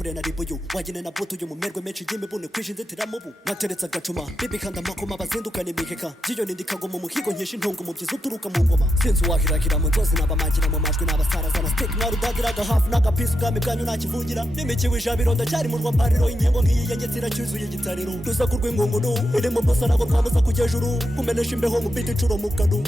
pure na ribuyu wagene na butu y'umumerwe menshi y'imibune kwishinze tiramubu nateretse agacuma bibikanda makoma bazindukana imikeka byiyoni ndikagoma mu kigo nkesha intongo mu byiza uturuka mu ngoma sinzi wahirahira mu nzozi nabamangira mu majwi n'abasaraza na stick na rudadiraga hafu n'agapisi ubwami bwanyu nakivugira n'imikiwe ijabiro ndacyari mu rwambariro inyengo nk'iyi yengetsira cyuzuye igitariro rusaku rw'ingungunu iri mu busa nabo twabuza kujya juru kumenesha imbeho mu biti incuro mu kadu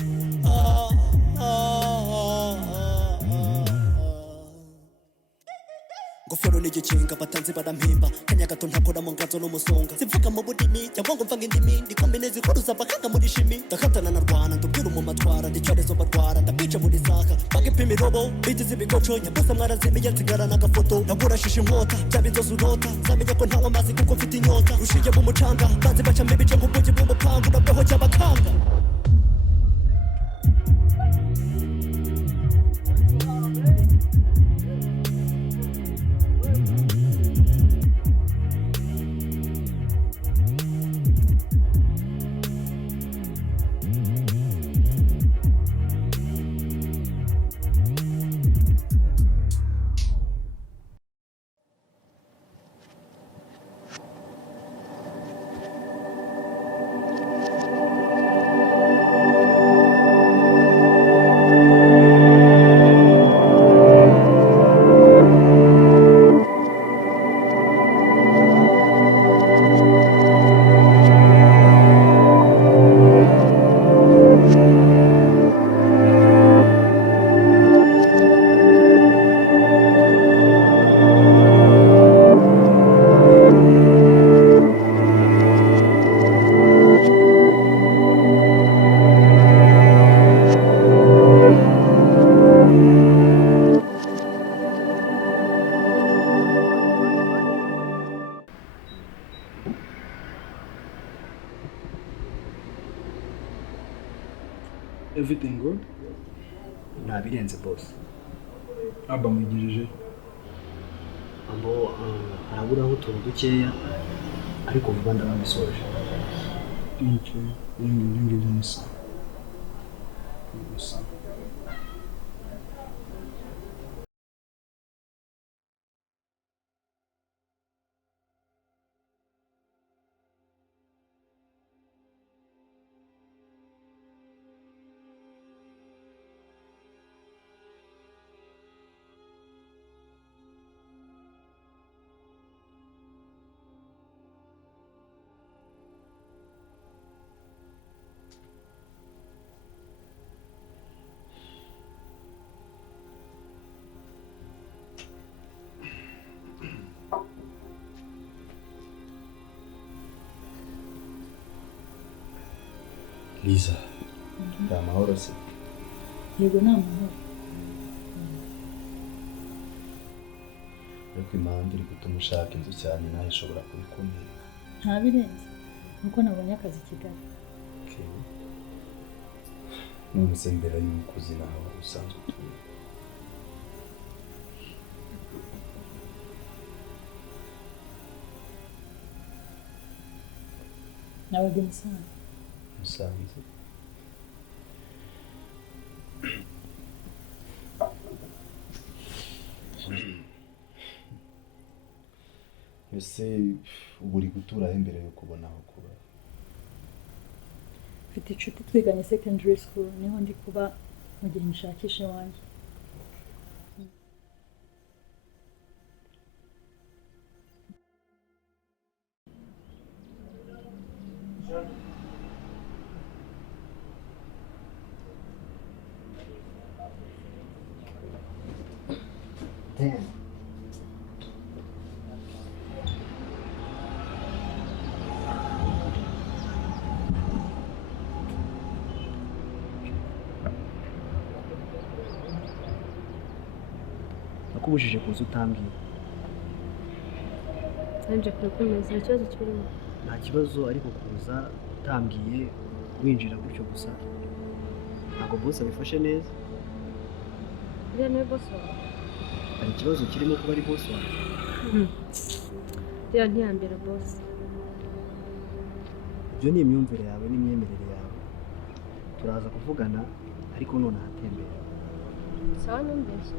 ngofero n'igikinga batanzi barampimba kanya gato ntakora mu nganzo n'umusonga simvuga mu budimi cyangwa ngo mvange indimi ndikombineza ikoruza bakanga muri shimi ndakatana na rwana ndubwira mu matwara ndicyorezo barwara ndakwica muri saka bagipima irobo biti z'ibikoco nyabusa mwarazimiye nsigara n'agafoto naburashisha inkota byaba inzozi urota zamenya ko ntawe amazi kuko mfite inyota rushiye mu mucanga bazi bacamo ibice mu bugi bw'umupangu nabweho cy'abakanga Everything good? Nabirenze boss. Aba mwigirije. Ambo araburaho utuntu dukeya ariko vuba ndabisoje. Okay. Ngiye nisa. Liza, AMAHORO se? Yego NAMWE. Ariko impamvu iri gutuma ushaka inzu cyane nawe ishobora kubikumira. Ntabirenze nuko nabonye akazi i Kigali. None se mbere y'umukozi nawe usanzwe utuye? Nabaga Musanze. Musanze. Ese ubu uri guturaho imbere yo kubona aho kuba? Mfite inshuti twiganye secondary school niho ndi kuba mu gihe nshakisha iwanjye. Nakubujije kuza utambwiye. Nje kukomeza ikibazo kirimo. Nta kibazo ariko kuza utambwiye winjira gutyo gusa. Ntabwo boss abifashe neza. Iriya niwe boss wawe? Hari ikibazo kirimo kuba ari boss wawe? Iriya ntiyambere boss. Ibyo ni imyumvire yawe n'imyemerere yawe. Turaza kuvugana ariko none ahatembera. Sawa numvise.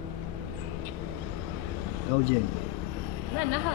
Ngaho ugenda. noneho